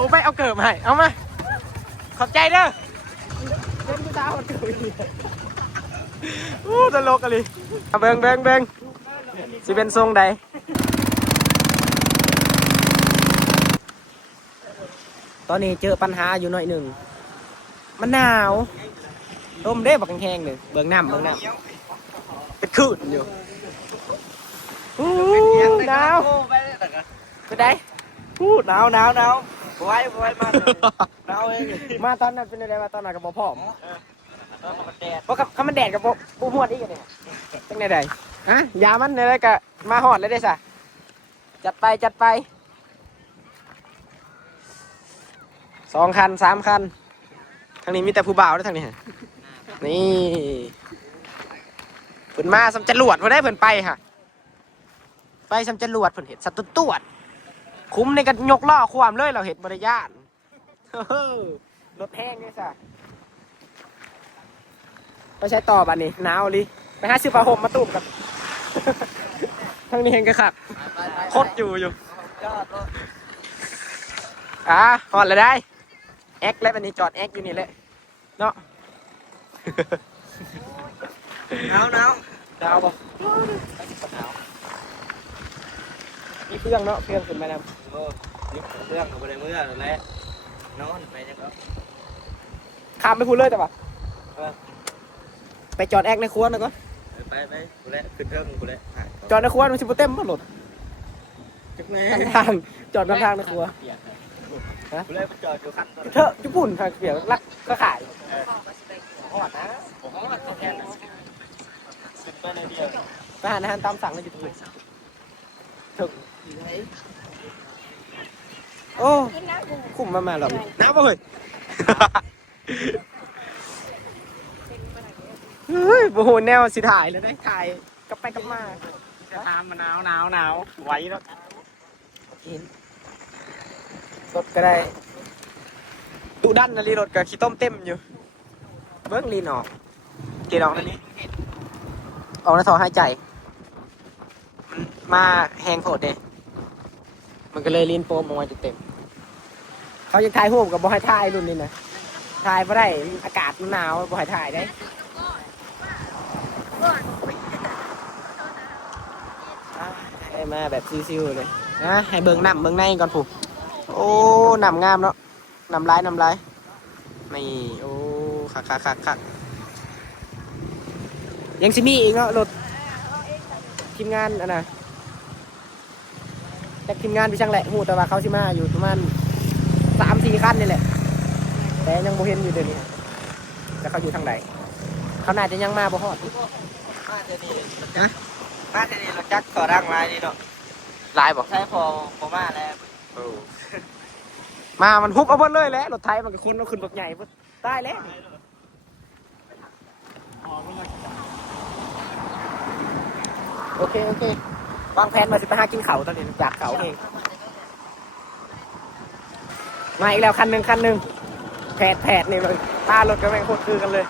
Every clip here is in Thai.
โอ้ไปเอาเกิบให้เอามาขอบใจเด้อเล่นกูตาเอาเกิบอู้ตลกอะไรเบิ่งสิเป็นทรงใดตอนนี้เจอปัญหาอยู่หน่อยหนึ่งมันหนาวลมเด้บักแห้งเลยเบิ่งน้ำเป็นคืนอยู่หนาวไปไหนหนาวไว้มาหนาวเองมาตอนนั้นเป็นอะไรมาตอนนั้นกับพ่อเพราะคำมันแดดกับปูหวดอีกเนี่ยตั้งไหนได้ฮะยามันอะไรกับมาหอดเลยได้สะจัดไป2 คัน 3 คันทางนี้มีแต่ผู้บ่าวด้วยทางนี้นี่เพิ่นมาสำจรวดเพิ่นได้เพิ่นไปค่ะไปสำจรวดเพิ่นเห็นสัตว์ตวดคุ้มในกันยกล้อความเลยเราเห็นบริยานรถแห้งนี่สะไปใช้ต่อบัดนี้หนาวลิไปหาซื้อผ้าห่มมาตุ่มกับทางนี้เห็นกระขักโคตรอยู่หอดเลยได้แอคแล้ววันนี้จอดแอคอยู่นี่แหละเนาะหนาวบ่มีเครื่องเนาะเครื่องขึ้นมานำเครื่องกับอะไรเมื่อแล้วนอนไปจะก็ข้ามไปพูดเลยแต่ว่าไปจอดแอคในครัวนะก็ไปกูแล้วขึ้นเครื่องกูแล้วจอดในครัวมันสิบเต็มหมดทางจอดทางในครัวกูเลยไปจอดอยู่คันเถอะญี่ปุ่นทางเปียกรักก็ขายหอดนะแค่ขึ้นไปในเดียวไปหาอาหารตามสั่งในยูทูบถึงโอ้คุ้มมาหรอน้ำป่ะเฮ้ยเฮ้ยโอ้โหแนวสิถ่ายเลยได้ถ่ายกลับไปกลับมาจะทำมาหนาวไว้แล้วกินรถก็ได้ดุดันนะลีรถกับขี้ต้มเต็มอยู่เบิ้งลีนออกเกลออกนั่นนี่ออกในท่อหายใจมาแห้งโผดเนี่ยมันก็เลยลีนโฟมออกมาเต็มเขาจะถ่ายรูปกับบ่ให้ถ่ายรุ่นนี้นะถ่ายเพราะได้อากาศมันหนาวบ่ให้ถ่ายได้ให้มาแบบซิวๆเลยนะให้เบิ่งน้ำเบิ่งในก่อนผูกโอ้น้ำงามเนาะน้ำลายนี่โอ้คักยังซิมีอีกเนาะรถทีมงานอันน่ะจากทีมงานไปช่างแหละหูแต่ว่าเขาซิมาอยู่ประมาณ3-4 คันนี่แหละแต่ยังโมเห็นอยู่เดี๋ยวนี้แต่เขาอยู่ทางไหนเขาน่าจะยังมาบ่ฮอดมาเดี๋ยวนี้เราจักต่อร่างลายนี่เนาะลายบอกใช่พอมาแล้วมามันฮุบเอาเบิ้ลเลยแหละรถไทยมันก็คนเอาขึ้นรถใหญ่ปุ๊บได้แล้วโอเควางแผนมาสิไปหากินเขาตอนนี้จากเขาเองมาอีกแล้วคันหนึ่งแผดนี่เลยตารถกับแม่งโคตรคือกันเลย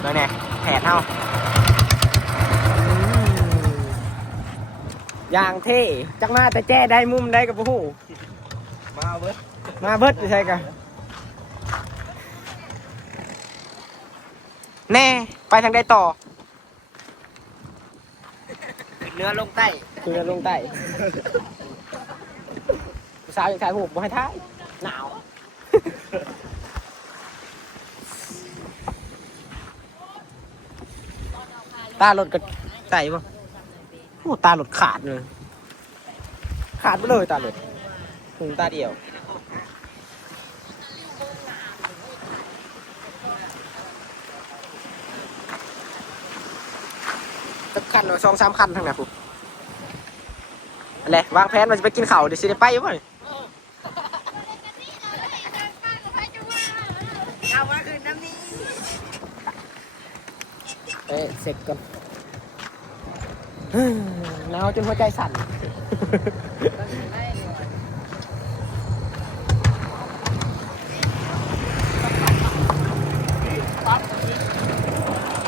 เลยเนี่ยแผดเท่าอย่างเท่จังมาแต่แจ้ได้มุมได้กับผู้มาเบิดใช่กันแน่ไปทางใดต่อเนื้อลงใต้สาวยังถ่ายหูบ่ให้ถ่ายหนาวตารถก็ใส่ป่ะโอ้ตารถขาดไปเลยตารถถึงตาเดียวสักคันหรือ2-3 คันทางไหนปุ๊บอะไรวางแผนว่าจะไปกินข้าวเดี๋ยวสิได้ไปป่ะเอามาคืนน้ำนี้เสร็จก่อนหนาวจนหัวใจสั่น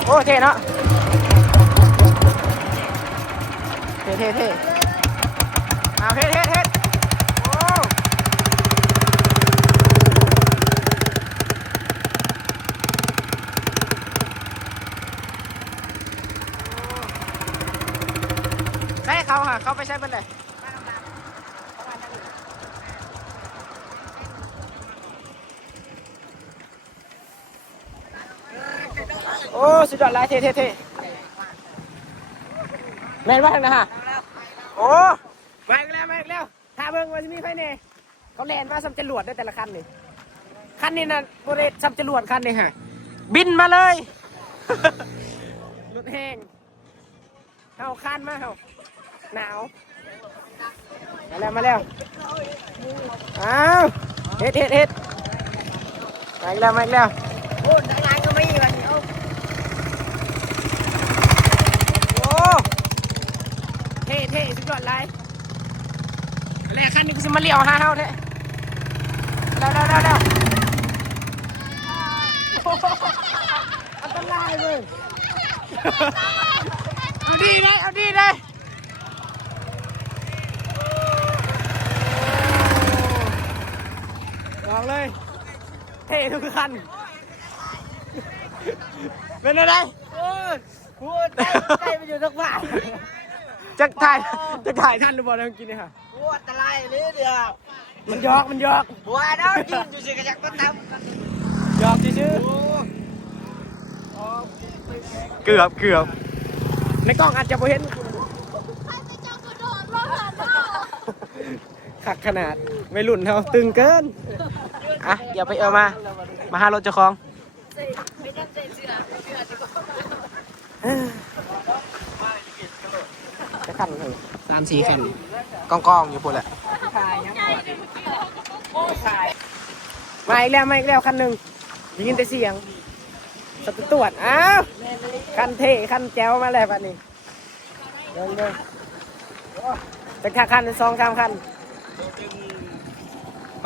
โอ้เท่เนาะเท่ เอาเฮ็ดโอ้ใช่เขาฮะเขาไปใช้เป็นไรโอ้สุดยอดลายเท่แม่นว่าทางนะฮะโอ้มาอีกแล้วถ้าเบิ่งว่าจะมีไฟเนี่ยเขาแลนว่าซ้ำจรวดได้แต่ละคันนี่คันนี้นะบริษัทซ้ำจรวดคันนี่ฮะบินมาเลย รถแห้งเอาคันมาเอาหนาวมาแล้วอ้าวเฮ็ดมาอีกแล้วโอ้ทางงานก็ไม่มีวันนี้ โอ้เท่สุดยอดเลยแล้วคันนี้กูจะมาเลี้ยวหาเฮาแท้แล้วอันตรายเลยเอาดีเลยลองเลยเท่ทุกคันเป็นอะไรพูดได้ไปอยู่ทุกฝ่าย จะถ่ายท่านหรือเปล่าเรื่องกินเนี่ยค่ะ พูดอะไรนี่เดียว มันหยอกบัวน้ำยืนอยู่สิกระจักต้นน้ำ หยอกชื่อเกือบในกล้องอาจจะไม่เห็นขักขนาดไม่หลุ่นเท่าตึงเกินอ่ะอย่าไปเอามาหารถเจ้าของจะขันเลย3-4 ขันกองอยู่ปุ่นแหละมาอีกแล้วคันหนึ่งได้ยินแต่เสียงสตรวจอ้าวคันเท่คันแจ๋วมาแล้วบัดนี้เดินจะแค่คัน2-3 คัน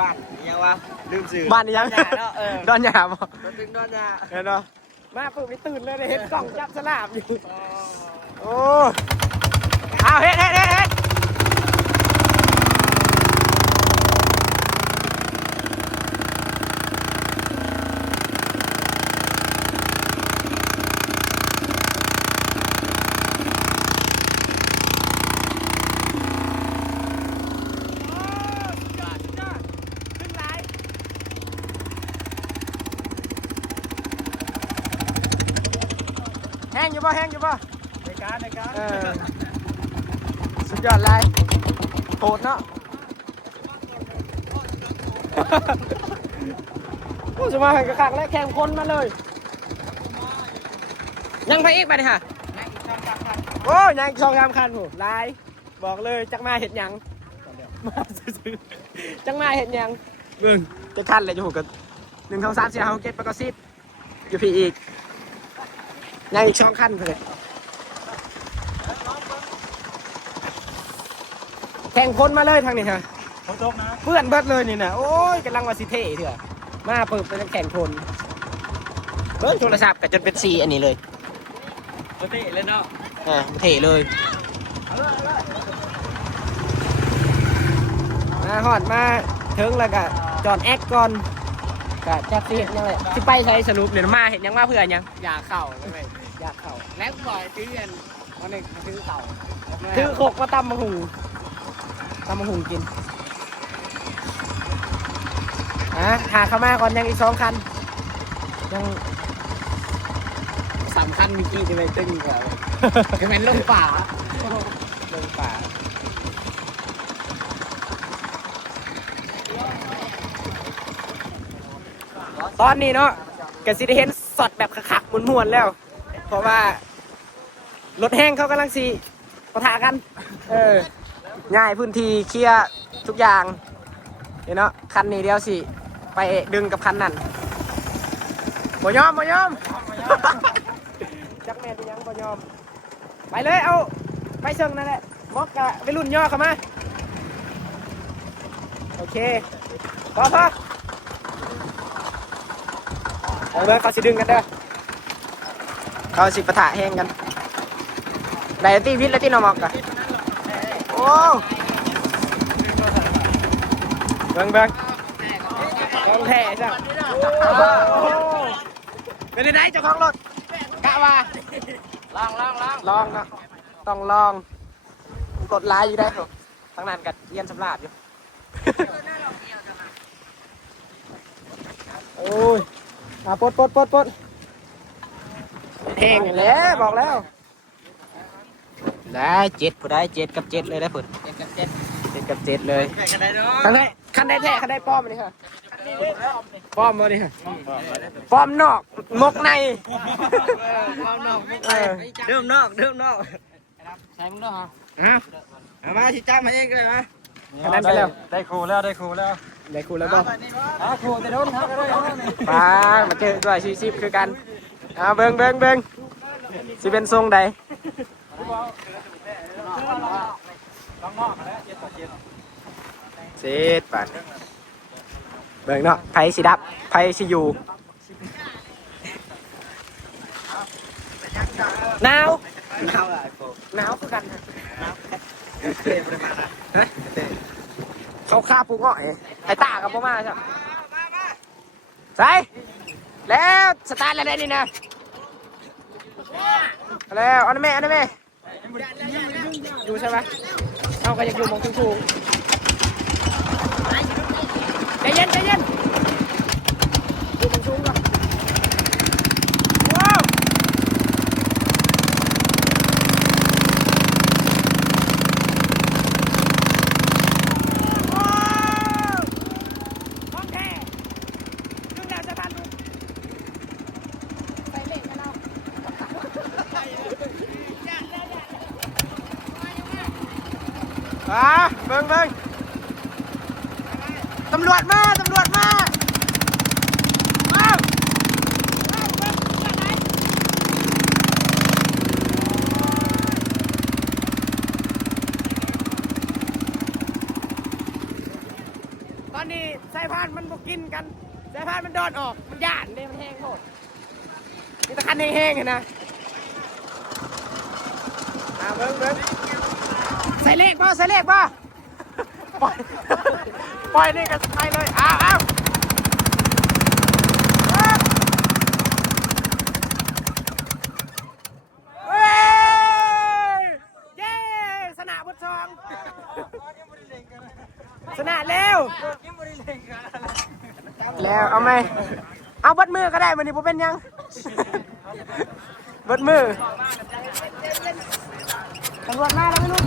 บ้านยังวะลืมสื่อ บ้านนี่ยังดอนหยาบ่ ตึงดอนยา เห็นเนาะมาปุ๊บนี่ตื่นเลยเห็นกล่องจับสลามอยู่โอ้เอาเฮ็ดแห้งอยู่ป่ะในการสุดยอดเลยโหดเนาะกูจะมาแข่งกระคักและแข่งคนมาเลยยังไปอีกไปดิฮะโอ้ยังอีก2-3 คันหูลายบอกเลยจักมาเห็ดยังมาซื้อจักมาเห็ดยังเบิ่งจะคันเลยจะหูกัน1 2 3 4 5 6 7 8 9 10อยู่พี่อีกยังอีก2 คันเลยแข่งคนมาเลยทางนี้ฮะเพื่อนเบิดเลยนี่นะโอ้ยกำลังว่าสิเท่เถอะมาเปิดเป็นแข่งคนเบิ้งโทรศัพท์กับจนเป็นอันนี้เลยเตะเลยเนาะเท่เลยมาฮอดมาถึงแล้วก็จอดแอคก่อนก็จักสิเห็นยังไงสิไปใช้สรุปเนี่ยมาเห็นยังมาเพื่อยังอยากเข่าไม่อยากเข่าแล้วบ่อยซื้อกันวันหนึ่งซื้อเข่าซื้อโคกมาตำมะหุงกินหาเข้ามาก่อนยังอีก2 คันยัง3 คันเมื่อกี้จะไปตึ้งกว่าจะเป็นลงป่าตอนนี้เนาะก็สิได้เห็นสดแบบขักๆม้วนๆแล้วเพราะว่ารถแห้งเขากำลังสิปะทะกันง่ายพื้นที่เคลียร์ทุกอย่างเนาะคันนี้เดียวสิไปดึงกับคันนั้นบ่ยอมจักแม่นยังบ่ยอมไปเลยเอาไปเชิงนั่นแหละบอกกะไปรุ่นย่อเข้ามาโอเคพอเอาเลยเขาสิดึงกันเด้อเขาสิปะทะแห้งกันได้ตีวิทย์แล้วที่นอมอกกะโอ้ เบิ่งของแท้จ้ะเป็นยังไงเจ้าของรถกะว่าลองเนาะต้องลองรถลายอยู่ได้ครับทั้งนั้นกัดเยียนสำราบอยู่โอ้ยปดเท่งแล้วบอกแล้วได้7ผู้ได้7กับ7เลยได้ผล7กับ7เลยคันได้แท้คันได้ป้อมนี่ค่ะป้อมมาดิค่ะป้อมนอกมกในเดิมนอกใช่มึงเนาะเอามาสิจ้ามาเองเลยมาคะแนนไปแล้วได้ครูแล้วบ่ครูแต่โดนครับป้ามาเจอด้วยชิบคือกันเบิ่งสิเป็นทรงใดเสร็จป่ะเบิ่งเนาะไผสิดับไผสิอยู่หนาวคือกันเขาฆ่าปูง่อยไอ้ตากับพ่อมาใช่ใช่แล้วสตาร์ทอะไรนี่นะแล้วอันนี้แม่อยู่ใช่ไหมเอาก็ยังอยู่มองสูงใจเย็นอยู่มองสูงก่อนว้าวของแท้ดึงแล้วจะพันใส่เหล็กกันเราเบิ่งตำรวจมาตอนนี้สายพานมันบกินกันสายพานมันดอนออกมันย่านเลยมันแห้งโหดมีตะคันแห้งๆเห็นนะเบิ่งใส่เลขป่ะปล่อยนี่กันไปเลยอ้าวเย้สนามบุตรซองสนามเร็วแล้วเอาไหมเอาบัดมือก็ได้มันนี่ผมเป็นยังบัดมือตำรวจมาแล้วไม่รู้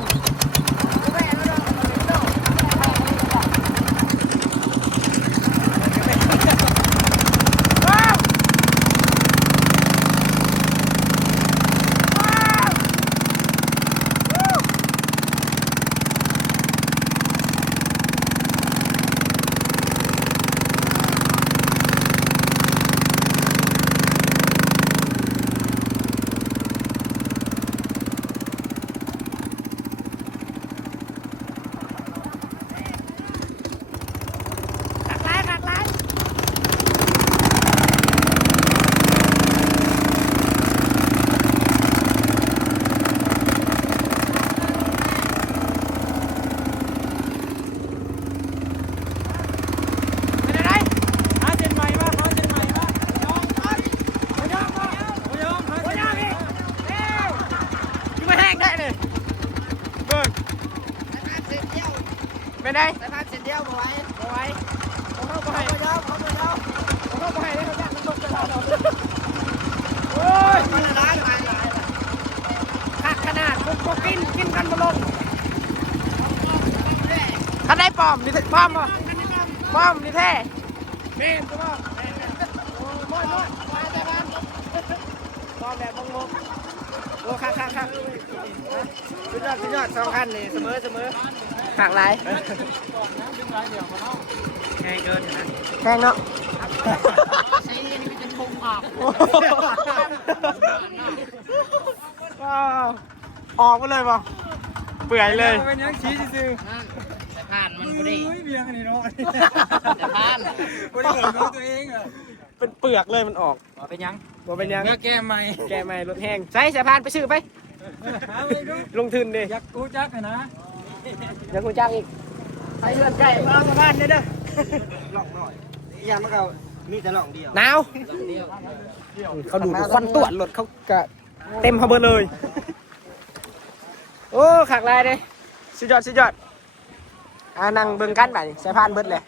เป็นไงสายพานเส้นเดียวมาไว้เขาเข้าไปเลยเขาอยากมันตกจะเราโอ้ยมันร้ายขาดขนาดพวกกินกันบอลงถ้าได้ปอมนี่ปอมป่ะปอมนี่แท้เมนใช่ป่ะโอ้ยมาสายพานปอมแบบมงโอ้ค่ะสุดยอด2 คันนี่เสมอหักลายแพงเกินนะแพงเนาะใช้นี่มันจะชงออกไปเลยป่ะเปื่อยเลยเป็นยังชี้ซื่อแต่ผ่านมันไม่ได้เบียงอันนี้เนาะแต่ผ่านไม่ได้เบิกตัวเองเป็นเปลือกเลยมันออกเป็นยังแก้ใหม่รถแห้งใช้สายพานไปซื้อไปลงทุนดิอยากกูจักนะอยากกูจักอีก ไปเรือนไก่มาสะพานเด้อ หลอกหน่อยยังมันก็มีแต่หลอกเดียว หนาวเขาดูควันตรวจรถเขากะเต็มเขาเบอร์เลยโอ้ขากลายเลยสุดยอดสุดยอดนั่งเบิ่งกันไปสายพานเบิดเลย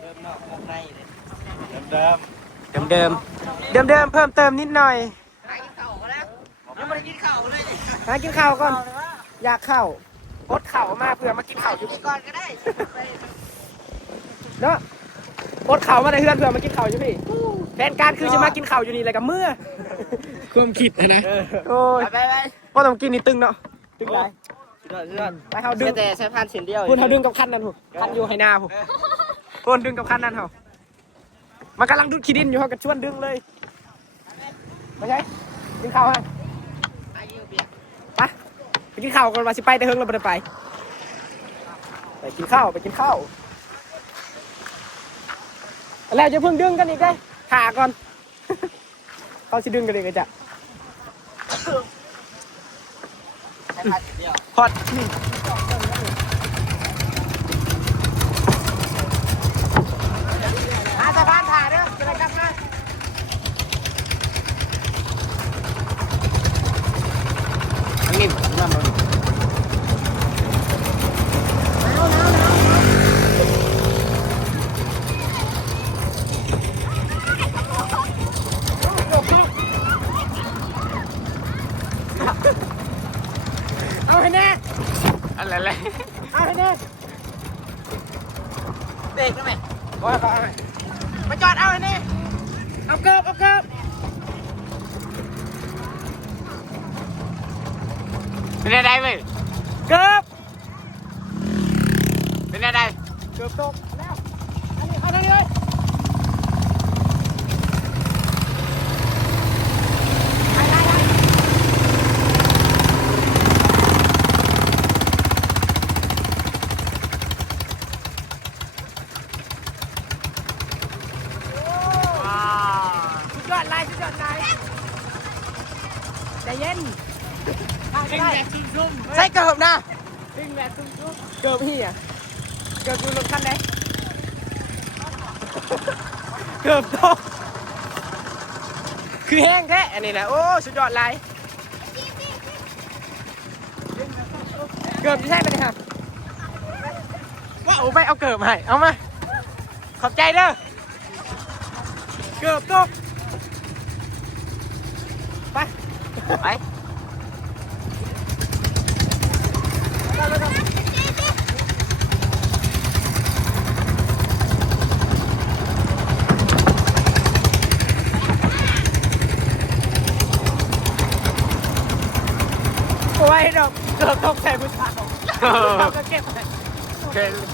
เริ่มนอกออกในเลย เดิมเพิ่มเติมนิดหน่อย ยังไม่ได้กินข้าวเลย หากินข้าวก่อนอยากข้าวอดข้าวมาเพื่อมากินข้าวอยู่ ก่อนก็ได้ เนาะอดข้าวมาในเฮือนเพื่อมากินข้าวอยู่พี่แผนการคือจะมากินข้าวอยู่นี่อะไรกับเมื่อความคิดนะโอ้ย ไป ว่าต้องกินนี่ตึงเนาะตึงไร เดือด ไปเขาดึง แต่ใช้พันเส้นเดียว คุณเขาดึงกับคันนั่นถูกคันอยู่ให้หน้าผมคุณดึงกับคันนั่นเขามันกำลังดูดขี้ดินอยู่เขาก็ชวนดึงเลยไม่ใช่กินข้าวฮะไปไปกินข้าวก่อนว่าสิไปแต่เฮิงเราไม่ได้ไปกินข้าวแล้วจะเพิ่งดึงกันอีกเลยขาก่อน เขาสิดึงกันอีกจ้ะ ใช้พันเส้นเดียว พอดสะพานถ่ายเด้อจะไปกลับมาอันนี้มาหเอาให้แน่อะไรเอาให้แน่ เบรกได้ไหม ว่าเขาเอาให้มาจอดเอาให้แน่เอาเกิบเป็นอะไรเว้ย เกิบ เป็นอะไร เกิบตกแล้วอันนี้เลยสุดยอดลายใจเย็นใส่เกิบนะเกิบพี่อ่ะเกิบดูรถคันไหนเกิบตกคือแห้งแท้อันนี้นะโอ้สุดยอดลายเกิบจะใช่ไหมครับว่าโอ้ไปเอาเกิบให้เอามาขอบใจเด้อเกิบตกไป ไป โอ้ยดอกเกือบตกใส่ผู้ชายเราก็เก็บไป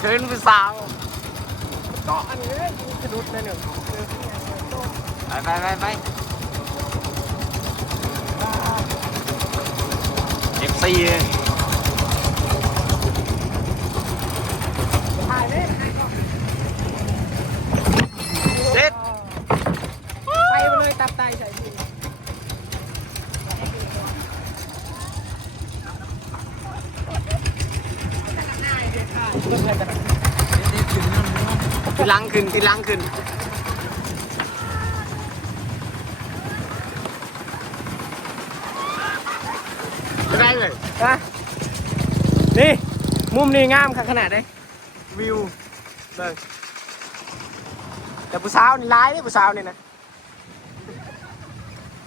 คืนผู้สาว เกาะอันนี้เลยกระดุดเลยหนึ่ง ไปFC ถ่ายไหม เซ็ต ไปเลยตับไตใส่พี่ ทีหลังขึ้นเป็นไรเว้ย นะนี่มุมนี้งามค่ะขนาดไหนวิวเบิ่งแต่ผู้สาวนี่ร้ายนี่ผู้สาวนี่นะ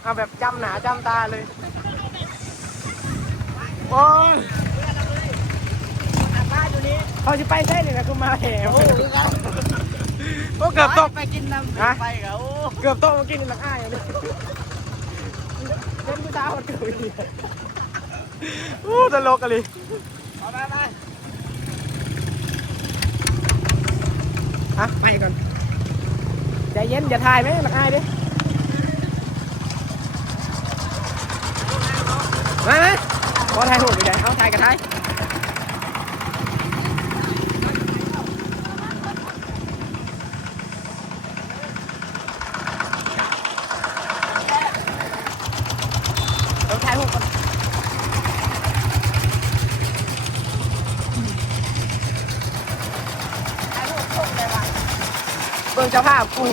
เอาแบบจำหนาจำตาเลยโอ้ยเขาจะไปใช่เลยนะคุณมาแหวโอ้เกือบตก ไปกินน้ำไปกับโอ้ เกือบตกเมื่อกี้นี่หลักอ้ายเลยเป็นผู้สาวมันเกือบอีกโอ้ตลกกันเลย ไป ไปก่อนใจเย็นอย่าถ่ายไหมหลักอ้ายดิมาพอถ่ายหูอยู่ไหนเอาถ่ายกันถ่ายเอาถ่ายหูก่อน เบิ่งเจ้าภาพกู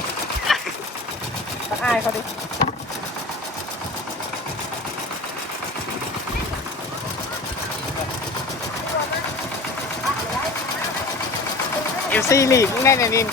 ตักอายเขาดิ เอฟซีลีกแน่นนิน